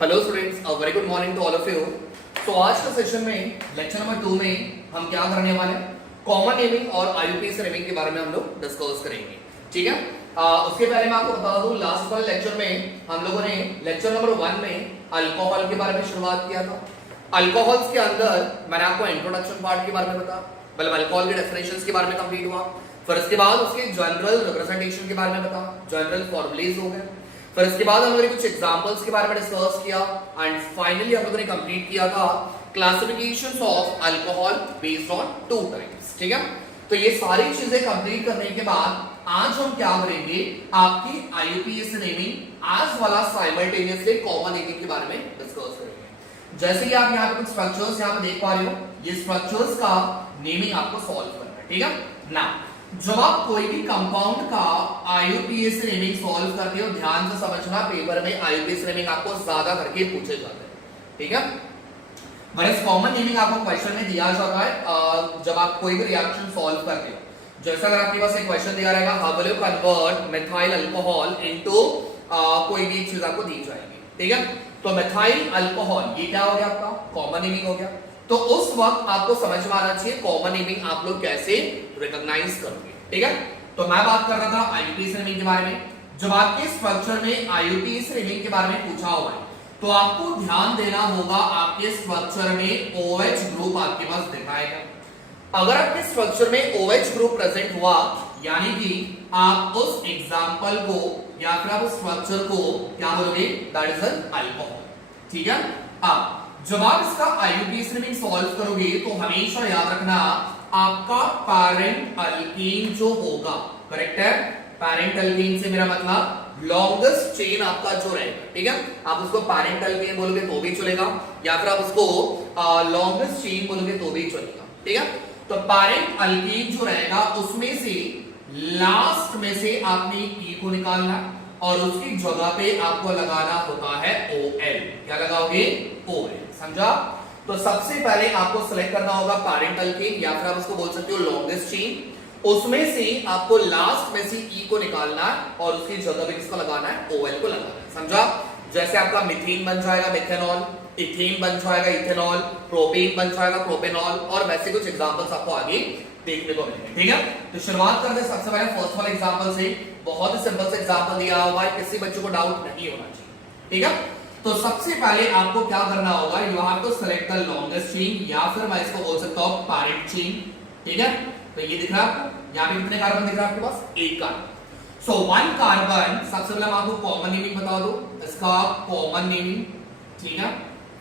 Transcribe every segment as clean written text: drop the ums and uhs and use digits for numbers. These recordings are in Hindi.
Hello students, very good morning to all of you. तो आज के सेशन में लेक्चर नंबर 2 में हम क्या करने वाले हैं, कॉमन नेमिंग और आईयूपीएसी नेमिंग के बारे में हम लोग डिस्कस करेंगे। ठीक है, उसके पहले मैं आपको बता दूं, लास्ट वाले लेक्चर में हम लोगों ने लेक्चर नंबर 1 में अल्कोहल के बारे में शुरुआत किया था। अल्कोहल्स के अंदर मैंने आपको इंट्रोडक्शन पार्ट के बारे में बताया, मतलब अल्कोहल के डेफिनेशंस के बारे में कंप्लीट हुआ। फिर इसके बाद उसके जनरल रिप्रेजेंटेशन के बारे में बताया, जनरल फॉर्मूलेज हो गए। फिर इसके बाद हम लोगों ने कुछ एग्जांपल्स के बारे में डिस्कस किया एंड फाइनली हम लोगों ने कंप्लीट किया था classifications of alcohol based on 2 types. ठीक है, तो ये सारी चीजें कंप्लीट करने के बाद आज हम क्या करेंगे, आपकी आईयूपीएसी नेमिंग आज वाला साइमल्टेनियसली कॉमन नेमिंग के बारे में डिस्कस करेंगे। जैसे कि आप यहाँ पे कुछ स्ट्रक्चर्स यहाँ पे देख पा रहे हो, ये स्ट्रक्चर्स का नेमिंग आपको सॉल्व करना है। ठीक है ना, जब आप कोई भी कंपाउंड का आईयूपीएसी नेमिंग सॉल्व करते हो, ध्यान से समझना, पेपर में आईयूपीएसी नेमिंग आपको ज्यादा करके पूछे जाते हैं। ठीक है, वरस कॉमन नेमिंग आपको क्वेश्चन में दिया जाता है जब आप कोई भी रिएक्शन सॉल्व करते हो। जैसा अगर आपके पास एक क्वेश्चन दिया रहेगा, how will you convert methyl alcohol into कोई भी चीज आपको दी जाएगी। ठीक है, तो मिथाइल अल्कोहल ये क्या हो गया, आपका कॉमन नेमिंग हो गया। तो उस वक्त आपको समझ में आना चाहिए कॉमन नेमिंग आप लोग कैसे रिकॉग्नाइज करोगे। ठीक है, तो मैं बात कर रहा था आईयूपीएसी नेमिंग के बारे में। जब आपके स्ट्रक्चर में आईयूपीएसी नेमिंग के बारे में पूछा हुआ है तो आपको ध्यान देना होगा, आपके स्ट्रक्चर में OH ग्रुप आपके पास दिखाएगा। अगर आपके स्ट्रक्चर में OH ग्रुप प्रेजेंट हुआ, यानी कि आप उस एग्जांपल को या फिर आप उस स्ट्रक्चर को क्या बोलोगे, दैट इज एन अल्कोहल। ठीक है, अब जब आप इसका आईयूपीएसी नेमिंग सॉल्व करोगे तो हमेशा याद रखना, आपका पैरेंट अल्कीन जो होगा, करेक्ट है, पैरेंट अल्कीन से मेरा मतलब लॉन्गेस्ट चेन आपका जो रहेगा। ठीक है, आप उसको पैरेंट अल्कीन बोलोगे तो भी चलेगा, या फिर आप उसको लॉन्गेस्ट चेन बोलोगे तो भी चलेगा। ठीक है, तो पैरेंट अल्कीन जो रहेगा उसमें से लास्ट में से आपने ई को निकालना और उसकी जगह पे आपको लगाना होता है OL। क्या लगाओगे, OL, समझा। तो सबसे पहले आपको सिलेक्ट करना होगा पैरेंट अल्कीन, या फिर आप उसको बोल सकते हो लॉन्गेस्ट चेन। उसमें से आपको लास्ट में से ई को निकालना है और उसकी जगह पे किसको लगाना है, OL को लगाना है, समझा। जैसे आपका मीथेन बन जाएगा मिथेनॉल, इथेन बन जाएगा इथेनॉल, प्रोपेन बन जाएगा प्रोपेनॉल, और वैसे कुछ एग्जांपल्स आपको आगे देखने को मिलेंगे। ठीक है, तो शुरुआत करते हैं सबसे पहले फर्स्ट वाले एग्जांपल से। बहुत ही सिंपल से एग्जांपल दिया हुआ है, किसी बच्चे को डाउट नहीं होना चाहिए। ठीक है, तो सबसे पहले आपको क्या करना होगा, you have to select the longest chain, या फिर मैं इसको बोल सकता हूं पैरेंट चेन। ठीक है, तो ये दिख रहा है आपको, यहां पे कितने कार्बन दिख रहा है आपके पास, 1 कार्बन। सो 1 कार्बन, सबसे पहले मैं आपको कॉमन नेमिंग बता दूं, इसका कॉमन नेमिंग। ठीक है,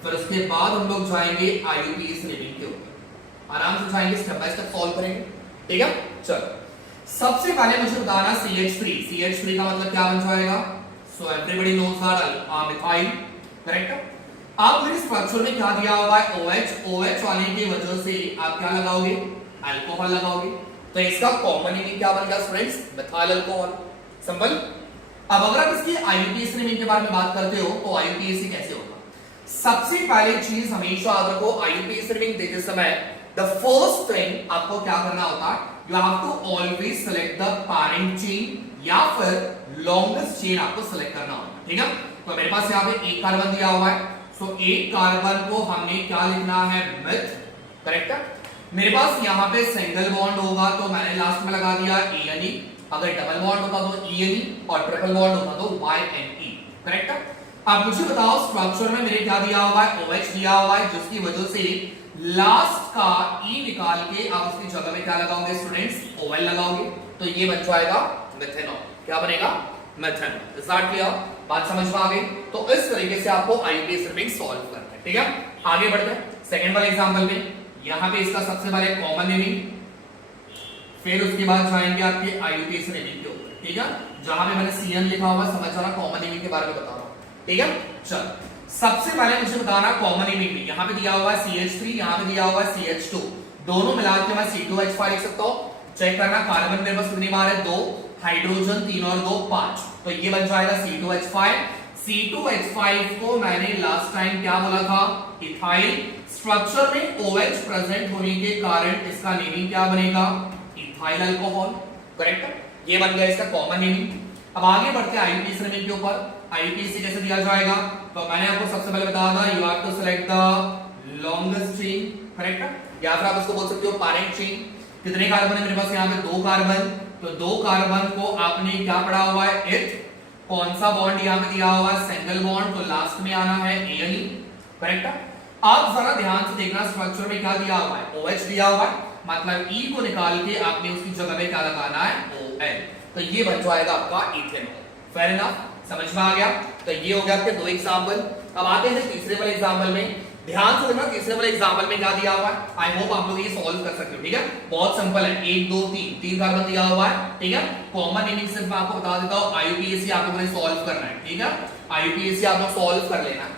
फिर उसके बाद हम लोग जाएंगे आईयूपीएसी नेमिंग के ऊपर, आराम से जाएंगे, स्टेप बाय स्टेप सॉल्व करेंगे। ठीक है, चलो सबसे पहले मुझे बताना CH3 का मतलब क्या बन जाएगा, so everybody knows that methyl, correct. अब मेरे स्ट्रक्चर में क्या दिया हुआ है, OH वाले की वजह से आप क्या लगाओगे, अल्कोहल लगाओगे। तो इसका कॉमन नेमिंग क्या बन गया स्टूडेंट्स, मिथाइल अल्कोहल, सिंपल। अब अगर आप इसकी आईयूपीएसी नेमिंग के बारे में बात करते हो तो आईयूपीएसी कैसे होगा, सबसे पहली चीज हमेशा याद रखो, आईयूपीएसी नेमिंग देते समय द फर्स्ट थिंग आपको क्या करना होता है, you have to always select the parent chain या फिर लॉन्गेस्ट चेन आपको सेलेक्ट करना होगा। ठीक है, तो मेरे पास यहाँ पे 1 कार्बन दिया हुआ है, सो 1 कार्बन को हमने क्या लिखना है, मिथ, करेक्ट है। मेरे पास यहाँ पे सिंगल बॉन्ड होगा तो मैंने लास्ट में लगा दिया ANE, अगर डबल बॉन्ड होता तो ENE और ट्रिपल बॉन्ड होता तो YNE, करेक्ट है। अब मुझे बताओ स्ट्रक्चर में मेरे क्या दिया हुआ है, OH दिया हुआ है, जिसकी वजह से लास्ट का E निकाल के आप उसकी जगह में क्या लगाओगे स्टूडेंट्स, OL लगाओगे, तो ये बन जाएगा मिथेनॉल। क्या बनेगा, मिथेनॉल। स्टार्ट किया, बात समझ में आ गई। तो इस तरीके से आपको आईयूपीएसी नेमिंग सॉल्व करना है। ठीक है, आगे बढ़ते हैं सेकंड वाले एग्जांपल में। यहां पे इसका सबसे पहले कॉमन नेमिंग, फिर उसके बाद जाएंगे आपके आईयूपीएसी नेमिंग के ऊपर। ठीक है, जहां पे मैंने CN लिखा हुआ है, समझ जाना, कॉमन नेमिंग के बारे में बता रहा हूं। ठीक है, चल सबसे पहले मुझे बताना कॉमन नेमिंग में, यहां पे दिया हुआ है CH3, यहां पे दिया हुआ है CH2, दोनों मिलाकर के मैं C2H5 लिख सकता हूं। चेक करना, कार्बन मेरे पास कितनी बार है, 2, हाइड्रोजन 3 और 2 5, तो ये बन जाएगा C2H5। C2H5 को मैंने लास्ट टाइम क्या बोला था, इथाइल। स्ट्रक्चर में OH प्रेजेंट होने के कारण इसका नेमिंग क्या बनेगा, इथाइल अल्कोहल, करेक्ट। ये बन गया इसका कॉमन नेमिंग। अब आगे बढ़ते हैं आईयूपीएसी नेमिंग के ऊपर। IUPAC कैसे दिया जाएगा? तो मैंने आपको सबसे पहले बताया था you have to select the longest chain, correct है? या फिर आप इसको बोल सकते हो पैरेंट चेन। कितने कार्बन है मेरे पास यहाँ पे? 2 कार्बन। तो 2 कार्बन को आपने क्या पढ़ा हुआ है? इथ। कौन सा बॉन्ड यहाँ पे दिया हुआ है? Single bond. तो लास्ट में आना है ANE, करेक्ट है? आप जरा ध्यान से देखना स्ट्रक्चर में क्या दिया हुआ है? OH दिया हुआ है, मतलब E को निकाल के आपने उसकी जगह पे क्या लगाना है? ON। तो ये बन जाएगा आपका इथेनॉल। फेयर इनफ, समझ में आ गया? तो ये हो गया आपके 2 एग्जांपल। अब आते हैं तीसरे वाले एग्जांपल में। ध्यान से देखना तीसरे वाले एग्जांपल में क्या दिया हुआ है। आई होप आप लोग ये सॉल्व कर सकते हो, ठीक है? बहुत सिंपल है, 1 2 3 कार्बन दिया हुआ है, ठीक है? कॉमन नेमिंग सिर्फ मैं आपको बता देता हूं, IUPAC आप लोगों ने सॉल्व करना है, ठीक है? IUPAC आप लोग सॉल्व कर लेना है।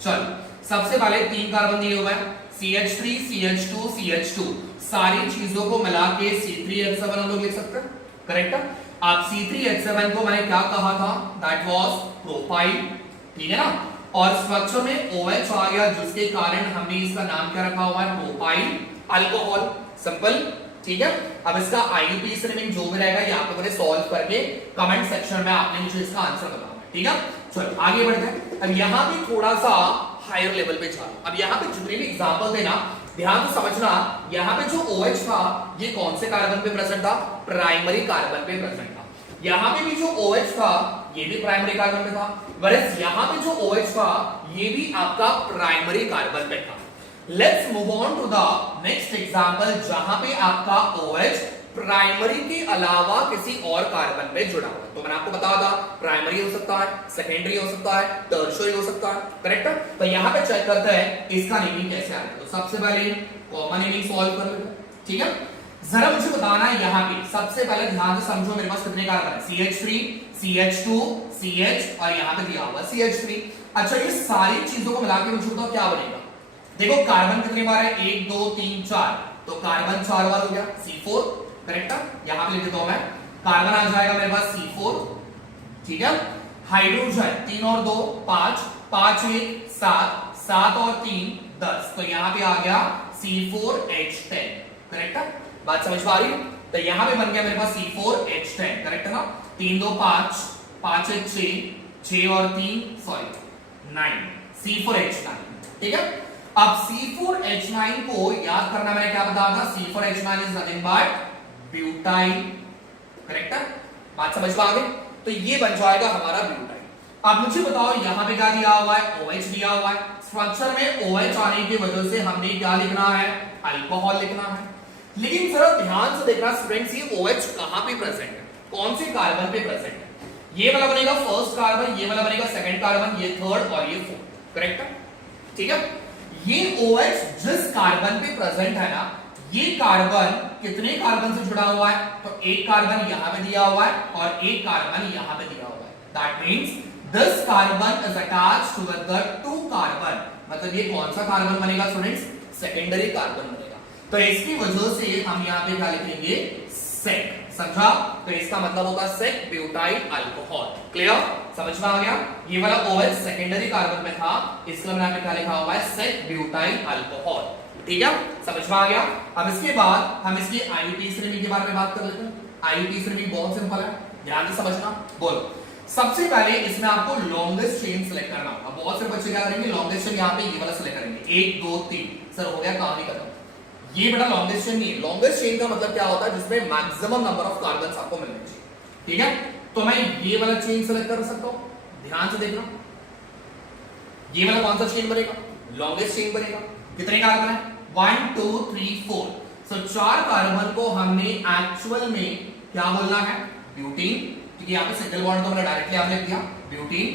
चलो सबसे पहले 3 कार्बन दिए हुए हैं, CH3 CH2 CH2, सारी चीजों को मिला के C3H7 हम लोग लिख सकते हैं, करेक्ट है? आप C3H7 को मैंने क्या कहा था? दैट वाज प्रोपाइल, ठीक है ना? और स्ट्रक्चर में OH आ गया, जिसके कारण हमने इसका नाम क्या रखा हुआ है? Propyl alcohol. सिंपल, ठीक है? अब इसका IUPAC रिमेनिंग जो भी रहेगा ये आप लोगों ने सॉल्व करके कमेंट सेक्शन में आपने मुझे इसका आंसर बताना है, ठीक है? चलो आगे बढ़ते हैं। अब यहाँ भी थोड़ा सा हायर लेवल पे चलो। अब यहाँ पे जितने भी एग्जांपल थे ना, ध्यान से समझना, यहाँ पे जो OH था ये कौन से कार्बन पे प्रेजेंट था? प्राइमरी कार्बन पे प्रेजेंट था। यहाँ पे भी जो OH था ये भी प्राइमरी कार्बन पे था, वरस यहाँ पे जो OH था ये भी आपका प्राइमरी कार्बन पे था। Let's move on to the next example, जहां पे आपका OH प्राइमरी के अलावा किसी और कार्बन पे जुड़ा हुआ है। तो मैंने आपको बताया था प्राइमरी हो सकता है, सेकेंडरी हो सकता है, टर्शियरी हो सकता है, करेक्ट है? तो यहाँ पे चेक करते हैं इसका नेमिंग कैसे आएगा। तो सबसे पहले कॉमन नेमिंग सॉल्व कर लेते हैं, ठीक है? जरा मुझे बताना है यहाँ पे सबसे पहले ध्यान से समझो, मेरे पास कितने कार्बन है? CH3 CH2 CH और यहाँ पे दिया हुआ CH3। अच्छा ये सारी चीजों को मिला के मुझे बताओ क्या बनेगा? देखो कार्बन कितने बार है? 1 2 3 4, तो कार्बन 4 बार हो गया, C4, करेक्ट है? यहां पे लिख देता हूं मैं, कार्बन आ जाएगा मेरे पास C4, ठीक है? हाइड्रोजन 3 और 2 5, 5 1 7, 7 और 3 10, तो यहां पे आ गया C4H10, करेक्ट है? बात समझ पा रही? तो यहां पे बन गया मेरे पास C4H10, करेक्ट है ना? 3 2 5, 5 1 6, 6 और 3 सॉरी 9, C4H9, ठीक है? अब C4H9 को याद करना, मैंने क्या बताया था? C4H9 is nothing but butyl, correct है? बात समझ में आ गई? तो ये बन जाएगा हमारा ब्यूटाइल। अब मुझे बताओ यहाँ पे क्या दिया हुआ है? OH दिया हुआ है। स्ट्रक्चर में OH आने की वजह से हमने क्या लिखना है? अल्कोहल लिखना है। लेकिन जरा ध्यान से देखना स्टूडेंट्स, ये OH कहां पे प्रेजेंट है? कौन से कार्बन पे प्रेजेंट है? ये वाला बनेगा फर्स्ट कार्बन, ये वाला बनेगा सेकंड कार्बन, ये थर्ड और ये फोर्थ, करेक्ट है? ठीक है? ये OH जिस कार्बन पे प्रेजेंट है ना, ये कार्बन कितने कार्बन से जुड़ा हुआ है? तो एक कार्बन यहां पे दिया हुआ है और एक कार्बन यहां पे दिया हुआ है। That means this carbon is attached to the two carbon, मतलब ये कौन सा कार्बन बनेगा स्टूडेंट्स? सेकेंडरी कार्बन बनेगा। तो इसकी वजह से हम यहां पे क्या लिखेंगे? सेक, समझा? तो इसका मतलब होगा सेक ब्यूटाइल अल्कोहल। क्लियर? समझ में आ गया? ये वाला OH सेकेंडरी कार्बन में था, इसलिए मैंने यहाँ पे क्या लिखा हुआ है? सेक ब्यूटाइल अल्कोहल, ठीक है? समझ में आ गया? अब इसके बाद हम इसकी IUPAC रिमेनिंग के बारे में बात कर लेते हैं। IUPAC रिमेनिंग बहुत सिंपल है, ध्यान से समझना। बोलो, सबसे पहले इसमें आपको लॉन्गेस्ट चेन सिलेक्ट करना होगा। बहुत से बच्चे क्या करेंगे? लॉन्गेस्ट चेन यहाँ पे ये वाला सिलेक्ट करेंगे, 1 2 3, सर हो गया, कहानी खत्म। ये बड़ा लॉन्गेस्ट चेन नहीं है। लॉन्गेस्ट चेन का मतलब क्या होता है? जिसमें मैक्सिमम नंबर ऑफ कार्बन्स आपको मिलने चाहिए, ठीक है? तो मैं ये वाला चेन सेलेक्ट कर सकता हूं, ध्यान से देखना। ये वाला कौन सा चेन बनेगा? लॉन्गेस्ट चेन बनेगा। कितने कार्बन है? 1 2 3 4, सो 4 कार्बन को हमने एक्चुअल में क्या बोलना है? ब्यूटीन, क्योंकि यहाँ पे सिंगल बॉन्ड तो मैंने डायरेक्टली आपने लिख दिया ब्यूटीन।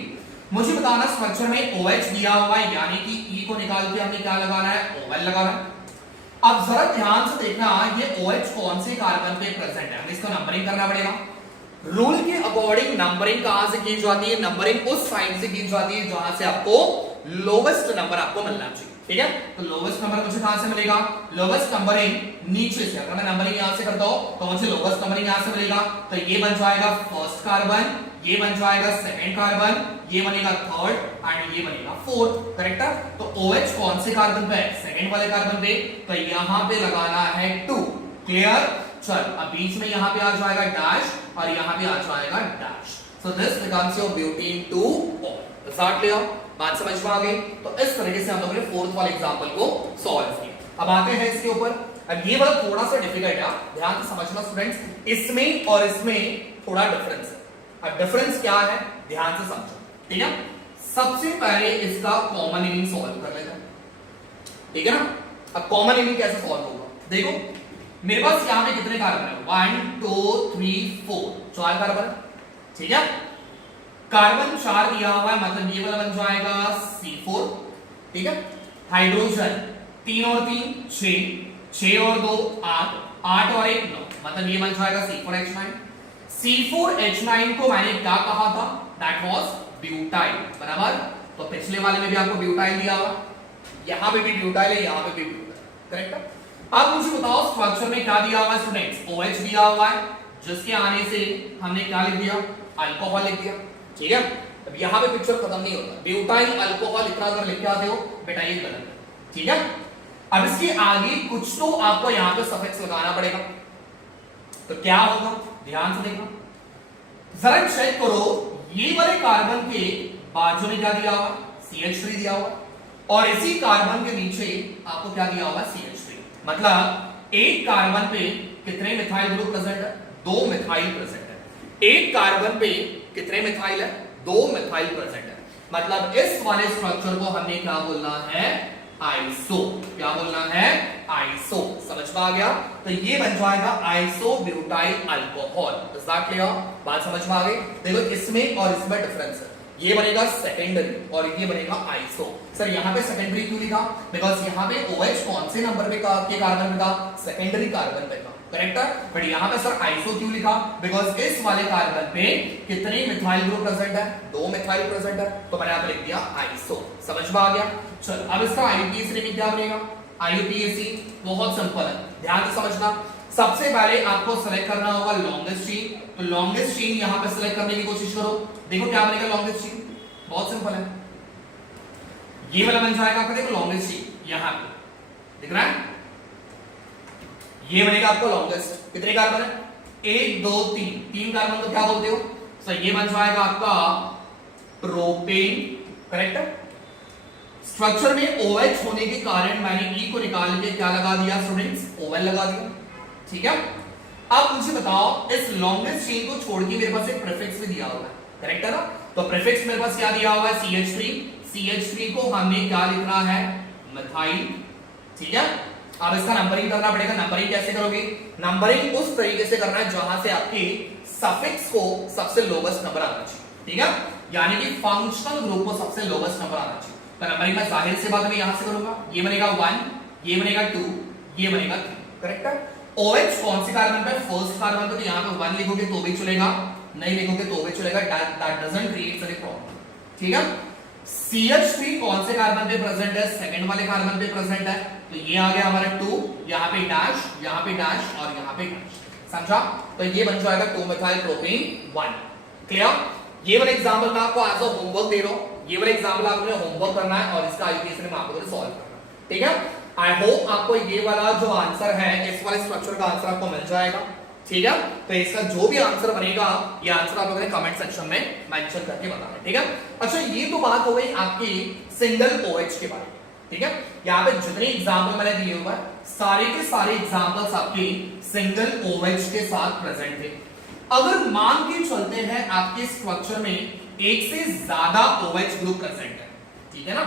मुझे बताना स्ट्रक्चर में OH दिया हुआ है, यानी कि E को निकाल के हमने क्या लगाना है? OL लगाना है। अब जरा ध्यान से देखना, ये OH कौन से कार्बन पे प्रेजेंट है? हमें इसको नंबरिंग करना पड़ेगा। रूल के अकॉर्डिंग नंबरिंग कहां से की जाती है? नंबरिंग उस साइड से की जाती है जहां से आपको लोवेस्ट नंबर आपको मिलना चाहिए, ठीक है? तो लोवेस्ट नंबर मुझे कहां से मिलेगा? लोवेस्ट नंबरिंग नीचे से, अगर मैं नंबरिंग यहां से करता हूं तो मुझे लोवेस्ट नंबरिंग यहां से मिलेगा। तो ये बन जाएगा फर्स्ट कार्बन, ये बन जाएगा सेकंड कार्बन, ये बनेगा थर्ड एंड ये बनेगा फोर्थ, करेक्ट है? तो OH कौन से कार्बन पे है? सेकंड वाले कार्बन पे, तो यहां पे लगाना है 2। क्लियर? चल अब बीच में यहां पे आ जाएगा डैश और यहां पे आ जाएगा dash. So this becomes your butane 2-ol। Is that clear? बात समझ में आ गई? तो इस तरीके से हम लोगों ने फोर्थ वाले एग्जांपल को सॉल्व किया। अब आते हैं इसके ऊपर। अब ये वाला थोड़ा सा डिफिकल्ट है, ध्यान से समझना स्टूडेंट्स, इसमें और इसमें थोड़ा डिफरेंस है। अब डिफरेंस क्या है ध्यान से समझो, ठीक है? सबसे पहले इसका कॉमन नेमिंग सॉल्व कर लेते हैं, ठीक है ना? अब कॉमन नेमिंग कैसे सॉल्व होगा, देखो मेरे पास यहां पे कितने कार्बन है, 1 2 3 4, 4 कार्बन, ठीक है? कार्बन 4 दिया हुआ है, मतलब ये वाला बन जाएगा C4, ठीक है? हाइड्रोजन 3 और 3 6, 6 और 2 8, 8 और 1 9, मतलब ये बन जाएगा C4H9। C4H9 को मैंने क्या कहा था, दैट वाज ब्यूटाइल, बराबर? तो पिछले वाले में भी आपको ब्यूटाइल दिया हुआ, यहां पे भी ब्यूटाइल है, यहां पे भी ब्यूटाइल, करेक्ट है? अब मुझे बताओ स्ट्रक्चर में क्या दिया हुआ है स्टूडेंट्स, OH दिया हुआ है, जिसके आने से हमने क्या लिख दिया, अल्कोहल लिख दिया, ठीक है? अब यहां पे पिक्चर खत्म नहीं होता, ब्यूटाइल अल्कोहल इतना अगर लिख के आते हो बेटा ये गलत है, ठीक है? अब इसके आगे कुछ तो आपको यहां पे सफिक्स लगाना पड़ेगा, तो क्या होगा ध्यान से देखना, जरा चेक करो, ये वाले कार्बन के बाजू में क्या दिया हुआ, CH3 दिया हुआ, और इसी कार्बन के नीचे आपको क्या दिया हुआ, CH3, मतलब एक कार्बन पे कितने मिथाइल ग्रुप प्रेजेंट है, 2 मिथाइल प्रेजेंट है। एक कार्बन पे कितने मिथाइल है, 2 मिथाइल प्रेजेंट है, मतलब इस वाले स्ट्रक्चर को हमने क्या बोलना है, आइसो। क्या बोलना है, आइसो। समझ में आ गया? तो ये बन जाएगा isobutyl alcohol. Is that clear? बात समझ में आ गई? देखो इसमें और इसमें डिफरेंस है, ये बनेगा सेकेंडरी और ये बनेगा आइसो। सर यहाँ पे सेकेंडरी क्यों लिखा, बिकॉज यहाँ पे OH कौन से नंबर पे के कार्बन पे था, सेकेंडरी कार्बन पे था, करेक्ट है? बट यहाँ पे सर आइसो क्यों लिखा, बिकॉज इस वाले कार्बन पे कितने मिथाइल ग्रुप प्रेजेंट है, 2 मिथाइल प्रेजेंट है, तो मैंने यहाँ पे लिख दिया आइसो। समझ में आ गया? चल अब इसका IUPAC नेमिंग क्या बनेगा, IUPAC बहुत सिंपल है, ध्यान से समझना। सबसे पहले आपको सेलेक्ट करना होगा लॉन्गेस्ट चेन, तो लॉन्गेस्ट चेन यहां पे सेलेक्ट करने की कोशिश करो, देखो क्या बनेगा लॉन्गेस्ट चेन, बहुत सिंपल है, ये वाला बन जाएगा आपका, देखो लॉन्गेस्ट चेन यहां पे दिख रहा है, ये बनेगा आपको लॉन्गेस्ट। कितने कार्बन है, 1 2 3, 3 कार्बन को क्या बोलते हो, तो ये बन जाएगा आपका प्रोपेन, करेक्ट है? स्ट्रक्चर में OH होने के कारण मैंने E को निकाल के क्या लगा दिया स्टूडेंट्स, OL लगा दिया, ठीक है? अब मुझे बताओ इस लॉन्गेस्ट चेन को छोड़ के मेरे पास एक प्रीफिक्स भी दिया हुआ है, करेक्ट है ना? तो प्रीफिक्स मेरे पास क्या दिया हुआ है, CH3, CH3 को हमने क्या लिखना है, मिथाइल, ठीक है? अब इसका नंबरिंग करना पड़ेगा, नंबरिंग कैसे करोगे, नंबरिंग उस तरीके से करना है जहां से आपके सफिक्स को सबसे लोवेस्ट नंबर आना चाहिए, ठीक है? यानी कि फंक्शनल ग्रुप को सबसे लोवेस्ट नंबर आना चाहिए। तो नंबरिंग में जाहिर सी बात मैं यहां से करूंगा, ये बनेगा 1, ये बनेगा 2, ये बनेगा 3, करेक्ट है? OH कौन से कार्बन पे, फर्स्ट कार्बन पे, तो यहां पे 1 लिखोगे तो भी चलेगा, नहीं लिखोगे तो भी चलेगा, that doesn't create any problem, ठीक है? CH3 कौन से कार्बन पे प्रेजेंट है, सेकंड वाले कार्बन पे प्रेजेंट है, तो ये आ गया हमारा 2, यहां पे डैश, यहां पे डैश और यहां पे डैश, समझा? तो ये बन जाएगा 2 मिथाइल प्रोपेन 1। क्लियर? ये वाला एग्जांपल मैं आपको एज अ होमवर्क दे रहा हूं, ये वाला एग्जांपल आपने होमवर्क करना है और इसका IUPAC में आपको सॉल्व करना है, ठीक है? आई होप आपको ये वाला जो आंसर है, इस वाले स्ट्रक्चर का आंसर आपको मिल जाएगा, ठीक है? तो इसका जो भी आंसर बनेगा, ये आंसर आप लोगों ने कमेंट सेक्शन में मेंशन करके बताना, ठीक है? अच्छा ये तो बात हो गई आपकी सिंगल OH के बारे में, ठीक है? यहाँ पे जितने एग्जांपल मैंने दिए हुए हैं सारे के सारे एग्जांपल्स आपके सिंगल OH के साथ प्रेजेंट थे। अगर मान के चलते हैं आपके स्ट्रक्चर में एक से ज्यादा OH ग्रुप प्रेजेंट है, ठीक है ना?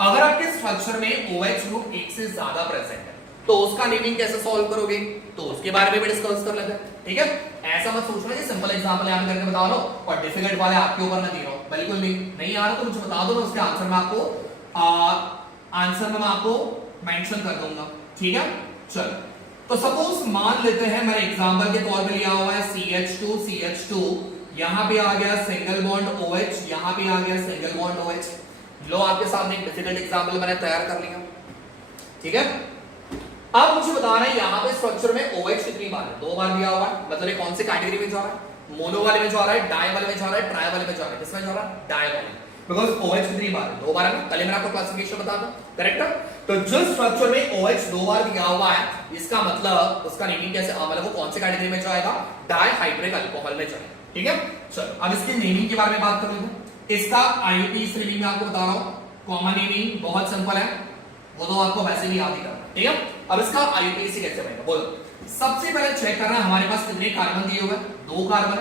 अगर आपके स्ट्रक्चर में OH ग्रुप एक से ज्यादा प्रेजेंट है तो उसका नेमिंग कैसे सॉल्व करोगे, तो उसके बारे में भी डिस्कस कर लेते हैं, ठीक है? ऐसा मत सोचना कि सिंपल एग्जांपल यहां पे करके बता लो और डिफिकल्ट वाले आपके ऊपर मैं दे रहा हूं, बिल्कुल नहीं आ रहा तो मुझे बता दो, मैं उसके आंसर में आपको मेंशन कर दूंगा, ठीक है? चलो तो सपोज मान लेते हैं मैंने एग्जांपल के तौर पे लिया हुआ है CH2 यहां पे आ गया सिंगल बॉन्ड OH, यहां पे आ गया सिंगल बॉन्ड OH। लो आपके सामने एक डिफिकल्ट एग्जांपल मैंने तैयार कर लिया, ठीक है? अब मुझे बताना है यहां पे स्ट्रक्चर में OH कितनी बार है, 2 बार दिया हुआ है, मतलब ये कौन सी कैटेगरी में जा रहा है, मोनो वाले में जा रहा है, डाई वाले में जा रहा है, ट्राई वाले में जा रहा है, किसमें जा रहा है, डाई वाले, बिकॉज़ OH कितनी बार है, 2 बार है ना, कल मैंने आपको क्लासिफिकेशन बता दूं, करेक्ट है? तो जिस स्ट्रक्चर में OH 2 बार दिया हुआ है इसका मतलब उसका नेमिंग कैसे, मतलब वो कौन से कैटेगरी में जाएगा, डाई हाइड्रिक अल्कोहल में जाएगा, ठीक है? चलो अब इसके नेमिंग के बारे में बात कर लेते हैं। इसका IUPAC नेमिंग मैं आपको बता रहा हूं, कॉमन नेमिंग बहुत सिंपल है, वो तो आपको वैसे भी याद ही करना है, ठीक है। अब इसका IUPAC कैसे बनेगा बोलो। सबसे पहले चेक करना है हमारे पास कितने कार्बन दिए हुए हैं, 2 कार्बन,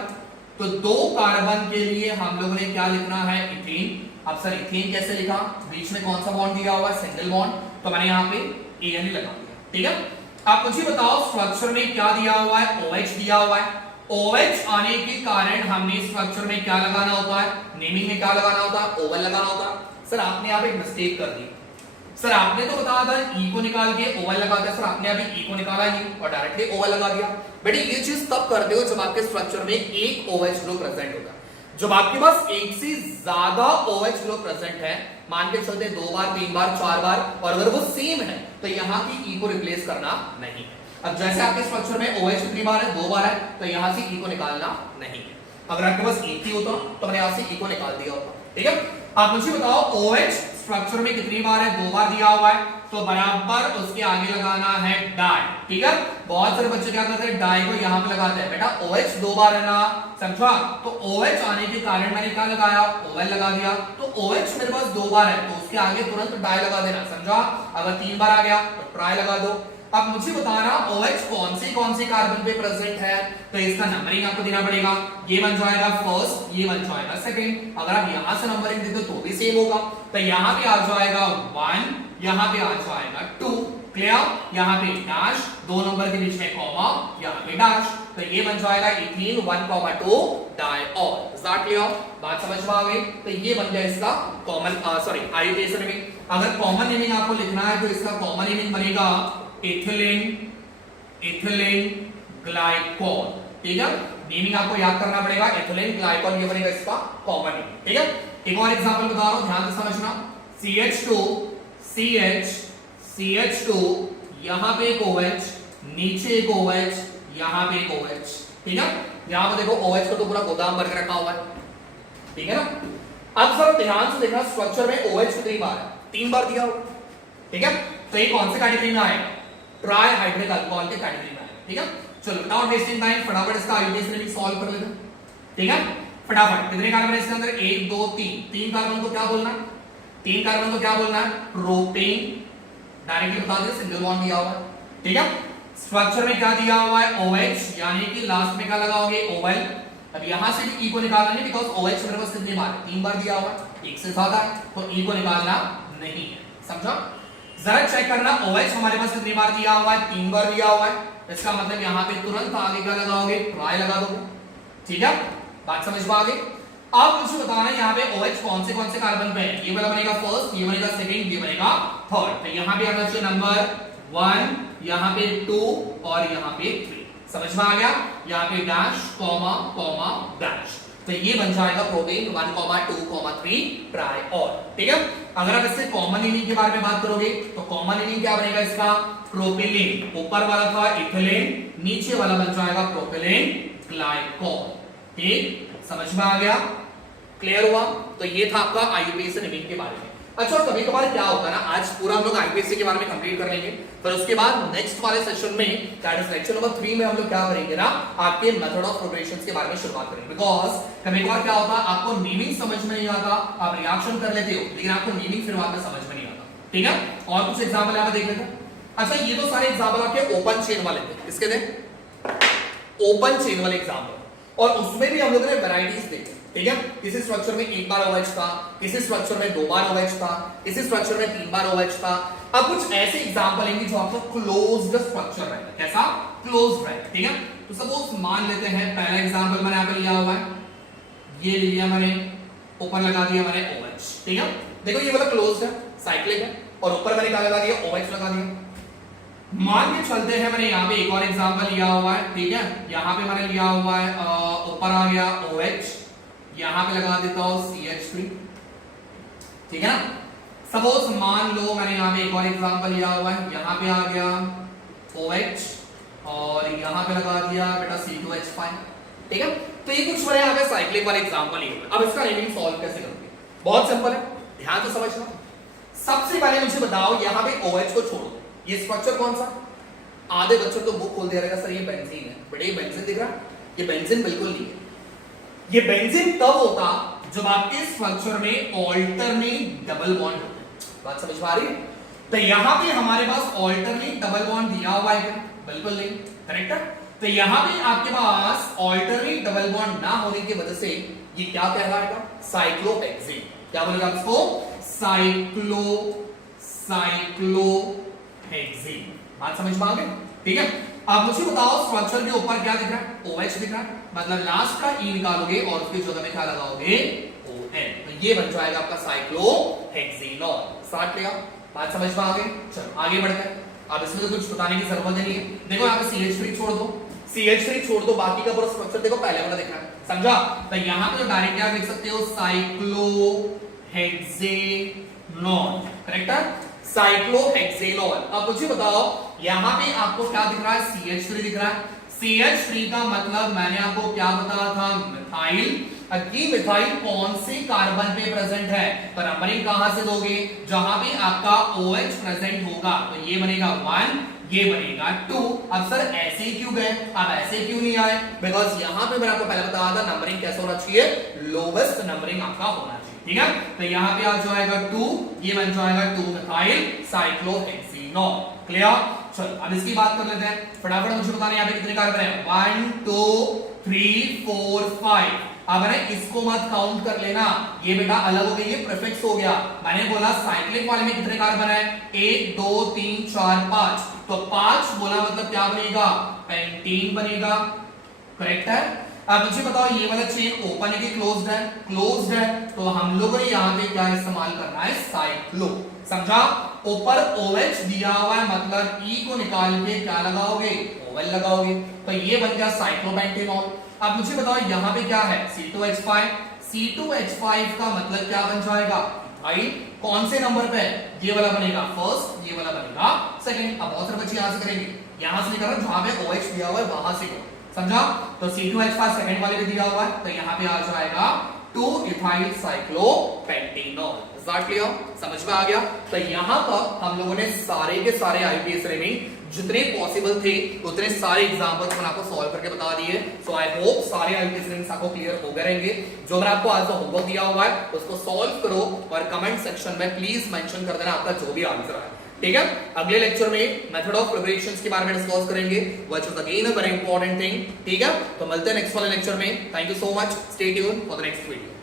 तो 2 कार्बन के लिए हम लोगों ने क्या लिखना है, इथेन। अब सर इथेन कैसे लिखा, बीच में कौन सा बॉन्ड दिया हुआ है, सिंगल बॉन्ड, तो मैंने यहाँ पे AN लगा दिया, ठीक है। आप मुझे बताओ स्ट्रक्चर में क्या दिया हुआ है, OH दिया हुआ है। OH आने के कारण हमने स्ट्रक्चर में क्या लगाना होता है, नेमिंग में क्या लगाना होता है, ओवल लगाना होता है। सर आपने यहाँ पे एक मिस्टेक कर दी, सर आपने तो बताया था ई को निकाल के ओवल लगा दिया, सर आपने अभी ई को निकाला ही और डायरेक्टली ओवल लगा दिया। बेटे ये चीज तब करते हो जब आपके स्ट्रक्चर में एक OH ग्रुप प्रेजेंट होता है। जब आपके पास एक से ज्यादा OH ग्रुप प्रेजेंट है, मान के चलते 2 बार 3 बार 4 बार, और अगर वो सेम है तो यहाँ की ई को रिप्लेस करना नहीं है। अब जैसे आपके स्ट्रक्चर में OH कितनी बार है, 2 बार है, तो यहाँ से ई को निकालना नहीं है। अगर आपके पास एक ही होता तो मैंने यहाँ से ई को निकाल दिया होता, ठीक है। आप मुझे बताओ OH स्ट्रक्चर में कितनी बार है, 2 बार दिया हुआ है, तो बराबर उसके आगे लगाना है डाई, ठीक है। बहुत सारे बच्चे क्या करते हैं, डाई को यहाँ पे लगाते हैं। बेटा OH 2 बार है ना, समझा, तो OH आने के कारण मैंने क्या लगाया, ओवल लगा दिया। तो OH मेरे पास 2 बार है तो उसके आगे तुरंत डाई लगा देना, समझा। अगर 3 बार आ गया तो ट्राई लगा दो। अब मुझे बताना OH कौन से कार्बन पे प्रेजेंट है, तो इसका नंबरिंग आपको देना पड़ेगा। ये बन जाएगा फर्स्ट, ये बन जाएगा सेकंड। अगर आप यहां से नंबरिंग देते तो भी सेम होगा, तो यहां पे आ जाएगा 1, यहां पे आ जाएगा 2, क्लियर। यहां पे डैश, 2 नंबर के बीच में कॉमा, यहां पे डैश, तो ये बन जाएगा ethene 1,2 diol. Is that clear, बात समझ में आ गई। तो ये बन गया इसका कॉमन IUPAC नेमिंग। अगर कॉमन नेमिंग आपको लिखना है तो इसका कॉमन नेमिंग बनेगा इथिलीन ग्लाइकॉल, ठीक है। नेमिंग आपको याद करना पड़ेगा, इथिलीन ग्लाइकॉल, ये बनेगा इसका कॉमन नेमिंग, ठीक है। एक और एग्जांपल बता रहा हूं, ध्यान से समझना। CH2 यहां पे एक OH, नीचे एक OH, यहां पे एक OH, ठीक है। यहां पे देखो OH को तो पूरा गोदाम भर के रखा हुआ है, ठीक है ना। अब सर ध्यान से देखना, स्ट्रक्चर में OH कितनी बार है, 3 बार दिया हुआ, ठीक है। तो ये कौन से कैटेगरी में आएगा, ट्राई हाइड्रिक अल्कोहल के कैटेगरी में आएगा, ठीक है। चलो विदाउट वेस्टिंग टाइम फटाफट इसका IUPAC नेमिंग सॉल्व कर लेते हैं, ठीक है। फटाफट कितने कार्बन है इसके अंदर, 1 2 3 कार्बन को क्या बोलना है, 3 कार्बन को क्या बोलना है, प्रोपेन। डायरेक्टली बता दिया, सिंगल बॉन्ड दिया हुआ है, ठीक है। स्ट्रक्चर में क्या दिया हुआ है, OH, यानी कि लास्ट में क्या लगाओगे, ओवल। अब यहां से भी ई को निकालना नहीं, बिकॉज़ OH मेरे पास कितनी बार, 3 बार दिया हुआ है, एक से ज्यादा है, तो ई को निकालना नहीं है, समझा। जरा चेक करना, OH हमारे पास कितनी बार दिया हुआ है, 3 बार दिया हुआ है। इसका मतलब यहाँ पे तुरंत आगे क्या लगाओगे, ट्राई लगा दोगे, ठीक है। बात समझ में आ गई। अब मुझे बताना यहाँ पे OH कौन से कार्बन पे है, ये वाला बनेगा फर्स्ट, ये बनेगा सेकंड, ये बनेगा थर्ड। तो यहाँ पे आना चाहिए नंबर 1, यहाँ पे 2 और यहाँ पे 3। समझ में आ गया, यहाँ पे डैश कॉमा कॉमा डैश, तो ये बन जाएगा प्रोपेन 1,2,3 ट्राइऑल, ठीक है। अगर आप इससे कॉमन नेमिंग के बारे में बात करोगे तो कॉमन नेमिंग क्या बनेगा इसका, प्रोपिलीन। ऊपर वाला था इथिलीन, नीचे वाला बन जाएगा प्रोपिलीन ग्लाइकॉल, ठीक। समझ में आ गया, क्लियर हुआ। तो ये था आपका IUPAC नेमिंग के बारे में। अच्छा, कभी कभार क्या होता है ना, आज पूरा हम लोग IUPAC के बारे में कंप्लीट कर लेंगे, फिर उसके बाद नेक्स्ट वाले सेशन में, दैट इज लेक्चर नंबर 3 में हम लोग क्या करेंगे ना, आपके मेथड ऑफ प्रिपरेशन के बारे में शुरुआत करेंगे। बिकॉज कभी कभार क्या होता है, आपको नेमिंग समझ में नहीं आता, आप रिएक्शन कर लेते हो, लेकिन आपको नेमिंग फिर बाद में समझ में नहीं आता, ठीक है। और कुछ एग्जाम्पल यहाँ पे देख लेते हैं। अच्छा, ये तो सारे एग्जाम्पल आपके ओपन चेन वाले थे, किसके थे, ओपन चेन वाले एग्जाम्पल, और उसमें भी हम लोगों ने वैरायटीज देखी, ठीक है। किसी स्ट्रक्चर में 1 बार OH था, किसी स्ट्रक्चर में 2 बार OH था, किसी स्ट्रक्चर में 3 बार OH था। अब कुछ ऐसे एग्जांपल लेंगे जो आपका क्लोज्ड स्ट्रक्चर रहेगा, कैसा, क्लोज्ड रहेगा, ठीक है। तो सपोज मान लेते हैं, पहला एग्जांपल मैंने यहां पे लिया हुआ है, ये लिया मैंने, ऊपर लगा दिया मैंने OH, ठीक है। देखो ये वाला क्लोज्ड है, साइक्लिक है, और ऊपर मैंने क्या लगा दिया, OH लगा दिया। मान के चलते हैं, मैंने यहाँ पे एक और एग्जांपल लिया हुआ है, ठीक है। यहाँ पे मैंने लिया हुआ है, ऊपर आ गया OH, यहां पे लगा देता हूं CH3, ठीक है ना। सपोज मान लो मैंने यहां पे एक और एग्जांपल लिया हुआ है, यहां पे आ गया OH और यहां पे लगा दिया बेटा C2H5, ठीक है। तो ये कुछ मैंने यहां पे साइक्लिक वाले एग्जांपल लिए। अब इसका नेमिंग सॉल्व कैसे करोगे, बहुत सिंपल है, ध्यान से समझना। सबसे पहले मुझे बताओ, यहां पे OH को छोड़ो, ये स्ट्रक्चर कौन सा, आधे बच्चों तो बुक खोल दे रहेगा, सर ये बेंजीन है। बेटा ये बेंजीन दिख रहा है, ये बेंजीन बिल्कुल नहीं है, ये बेंजीन तब होता जब आपके स्ट्रक्चर में ऑल्टरनेट डबल बॉन्ड होते। बात समझ में आ रही है? तो यहां पे हमारे पास ऑल्टरनेट डबल बॉन्ड दिया हुआ है क्या? बिल्कुल नहीं, करेक्ट है। तो यहां पे आपके पास ऑल्टरनेट डबल बॉन्ड ना होने की वजह से ये क्या कहलाएगा? साइक्लोहेक्सेन। क्या बोलेगा इसको? साइक्लोहेक्सेन। बात समझ में आ गई? ठीक है। अब मुझे बताओ स्ट्रक्चर के ऊपर क्या दिख रहा है? OH दिख रहा है, मतलब लास्ट का E निकालोगे और उसकी जगह में क्या लगाओगे? ON। तो ये बन जाएगा आपका साइक्लोहेक्सेनॉल। साथ लिया, बात समझ में आ गई? चलो आगे बढ़ते हैं। अब इसमें तो कुछ बताने की जरूरत नहीं है। देखो यहाँ पे CH3 छोड़ दो, CH3 छोड़ दो, बाकी का पूरा स्ट्रक्चर देखो पहले वाला दिख रहा है, समझा? तो यहाँ पे तो डायरेक्ट क्या लिख सकते हो? साइक्लोहेक्सेनॉल, करेक्ट है? साइक्लोहेक्सेनॉल। अब मुझे बताओ यहां पे आपको क्या दिख रहा है? CH3 दिख रहा है। CH3 का मतलब मैंने आपको क्या बताया था? मिथाइल। ये मिथाइल कौन से कार्बन पे प्रेजेंट है? तो नंबरिंग कहां से दोगे? जहां पे आपका OH प्रेजेंट होगा। तो ये बनेगा 1, ये बनेगा 2। अब सर ऐसे ही क्यों गए? अब ऐसे क्यों नहीं आए? बिकॉज यहां पे मैंने आपको पहले बताया था नंबरिंग कैसे होना चाहिए? लोवेस्ट नंबरिंग आपका होना चाहिए, ठीक है? तो यहाँ पे आ जाएगा 2, ये बन जाएगा 2 मिथाइल साइक्लोहेक्सेनॉल। क्लियर? चलो अब इसकी बात कर लेते हैं फटाफट। मुझे बताना यहाँ पे कितने कार्बन है? 1 2 3 4 5। अब ना इसको मत काउंट कर लेना, ये बेटा अलग हो गई, ये प्रीफिक्स हो गया। मैंने बोला साइक्लिक वाले में कितने कार्बन है? 1 2 3 4 5। तो 5 बोला मतलब क्या बनेगा? पेंटीन बनेगा, करेक्ट है? अब मुझे बताओ ये वाला चेन ओपन है कि क्लोज्ड है? क्लोज्ड है। तो हम लोगों ने यहाँ पे क्या इस्तेमाल करना है? साइक्लो, समझा? ऊपर OH दिया हुआ है, मतलब E को निकाल के क्या लगाओगे? OL लगाओगे। तो ये बन गया साइक्लोपेंटेनॉल। अब मुझे बताओ यहाँ पे क्या है? C2H5। C2H5 का मतलब क्या बन जाएगा? भाई कौन से नंबर पे है? ये वाला बनेगा फर्स्ट, ये वाला बनेगा सेकंड। अब बहुत सारे बच्चे यहाँ से करेंगे, यहाँ से नहीं कर रहा, जहां पे OH दिया हुआ है वहां से करो, समझा? तो C2H5 सेकंड वाले पे दिया हुआ है, तो यहाँ पे आ जाएगा 2 इथाइल साइक्लोपेंटेनॉल। क्लियर? समझ में आ गया? तो यहां तक हम लोगों ने सारे के सारे आईपीएस रेमिंग जितने पॉसिबल थे उतने सारे एग्जांपल्स मैंने आपको सॉल्व करके बता दिए। सो आई होप सारे आईपीएस रेमिंग्स आपको क्लियर हो गए रहेंगे। जो मैंने आपको आज होमवर्क दिया हुआ है उसको सॉल्व करो और कमेंट सेक्शन में प्लीज मेंशन कर देना आपका जो भी आंसर है, ठीक है? अगले लेक्चर में मेथड ऑफ प्रिपरेशंस के बारे में डिस्कस करेंगे, which is again a very important thing, ठीक है? तो मिलते हैं नेक्स्ट वाले लेक्चर में। Thank you so much, stay tuned for the next video.